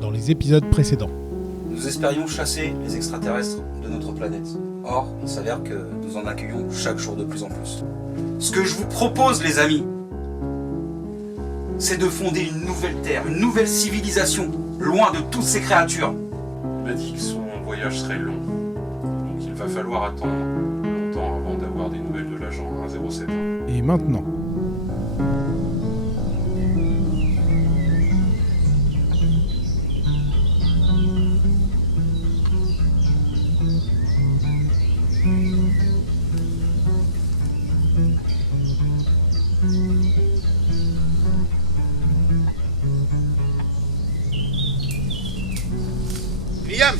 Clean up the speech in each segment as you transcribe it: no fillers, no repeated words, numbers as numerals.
dans les épisodes précédents. Nous espérions chasser les extraterrestres de notre planète. Or, il s'avère que nous en accueillons chaque jour de plus en plus. Ce que je vous propose, les amis, c'est de fonder une nouvelle terre, une nouvelle civilisation, loin de toutes ces créatures. Il m'a dit que son voyage serait long, donc il va falloir attendre longtemps avant d'avoir des nouvelles de l'agent 1071. Et maintenant, Liam,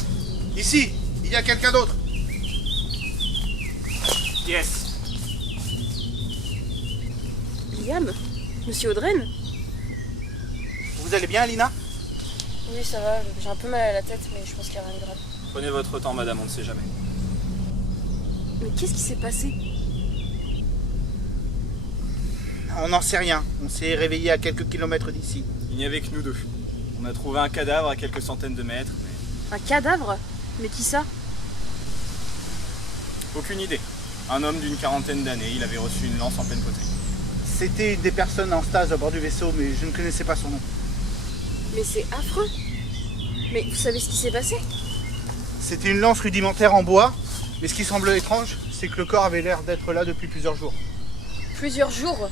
ici, il y a quelqu'un d'autre. Yes. Liam? Monsieur Audren? Vous allez bien, Lina? Oui, ça va, j'ai un peu mal à la tête, mais je pense qu'il n'y a rien de grave. Prenez votre temps, madame, on ne sait jamais. Mais qu'est-ce qui s'est passé? On n'en sait rien. On s'est réveillé à quelques kilomètres d'ici. Il n'y avait que nous deux. On a trouvé un cadavre à quelques centaines de mètres, mais Un cadavre? Mais qui ça? aucune idée. Un homme d'une quarantaine d'années, il avait reçu une lance en pleine poitrine. C'était une des personnes en stage à bord du vaisseau, mais je ne connaissais pas son nom. Mais c'est affreux! Mais vous savez ce qui s'est passé? C'était une lance rudimentaire en bois, mais ce qui semble étrange, c'est que le corps avait l'air d'être là depuis plusieurs jours. Plusieurs jours?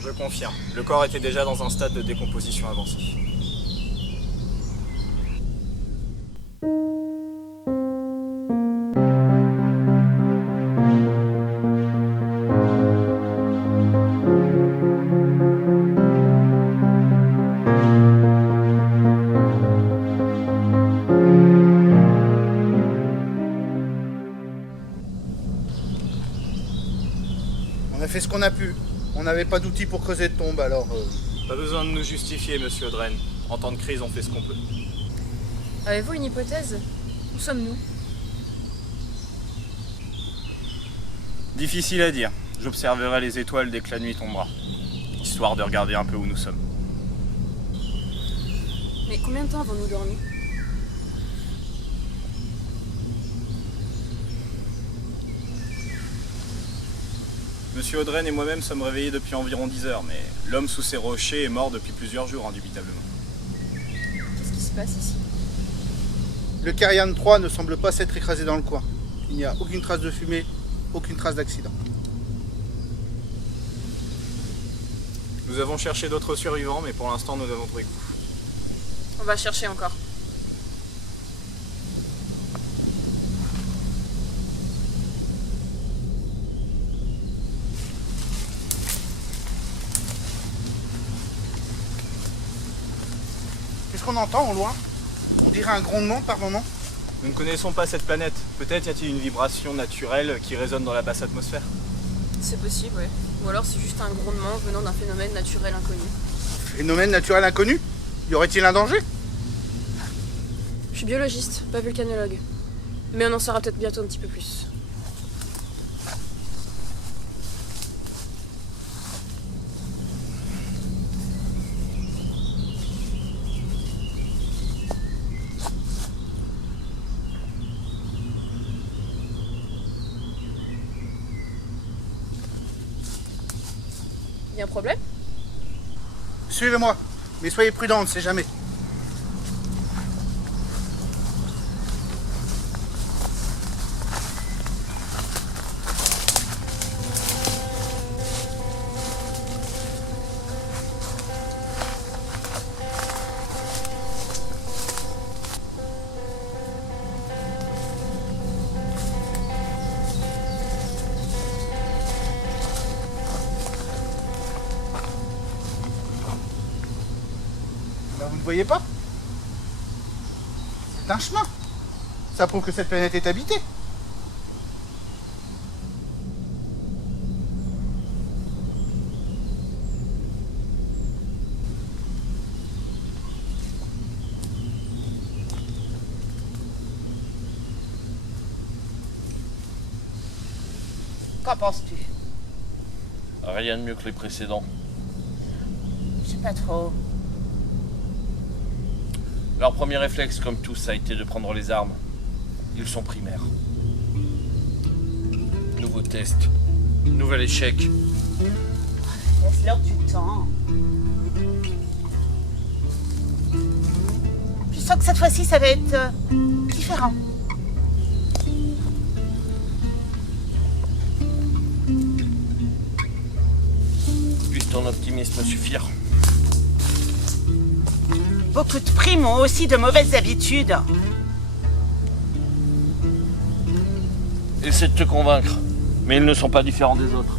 Je confirme, le corps était déjà dans un stade de décomposition avancé. On a fait ce qu'on a pu. On n'avait pas d'outils pour creuser de tombe, alors... Pas besoin de nous justifier, monsieur Audren. En temps de crise, on fait ce qu'on peut. Avez-vous une hypothèse? Où sommes-nous? Difficile à dire. J'observerai les étoiles dès que la nuit tombera. Histoire de regarder un peu où nous sommes. Mais combien de temps avons-nous dormi? Monsieur Audren et moi-même sommes réveillés depuis environ 10 heures, mais l'homme sous ces rochers est mort depuis plusieurs jours, indubitablement. Qu'est-ce qui se passe ici? Le Carian 3 ne semble pas s'être écrasé dans le coin. Il n'y a aucune trace de fumée, aucune trace d'accident. Nous avons cherché d'autres survivants, mais pour l'instant, nous avons trouvé que vous. On va chercher encore. Qu'est-ce qu'on entend au loin? On dirait un grondement par moment. Nous ne connaissons pas cette planète. Peut-être y a-t-il une vibration naturelle qui résonne dans la basse atmosphère. C'est possible, ouais. Ou alors c'est juste un grondement venant d'un phénomène naturel inconnu. Phénomène naturel inconnu? Y aurait-il un danger? Je suis biologiste, pas vulcanologue. Mais on en saura peut-être bientôt un petit peu plus. Y a un problème? Suivez-moi, mais soyez prudents, on ne sait jamais. Vous ne voyez pas? C'est un chemin. Ça prouve que cette planète est habitée. Qu'en penses-tu? Rien de mieux que les précédents. Je sais pas trop. Leur premier réflexe, comme tous, a été de prendre les armes. Ils sont primaires. Nouveau test. Nouvel échec. Laisse-leur du temps. Je sens que cette fois-ci, ça va être différent. Puisse ton optimisme suffire. Beaucoup de primes ont aussi de mauvaises habitudes. Essaie de te convaincre. Mais ils ne sont pas différents des autres.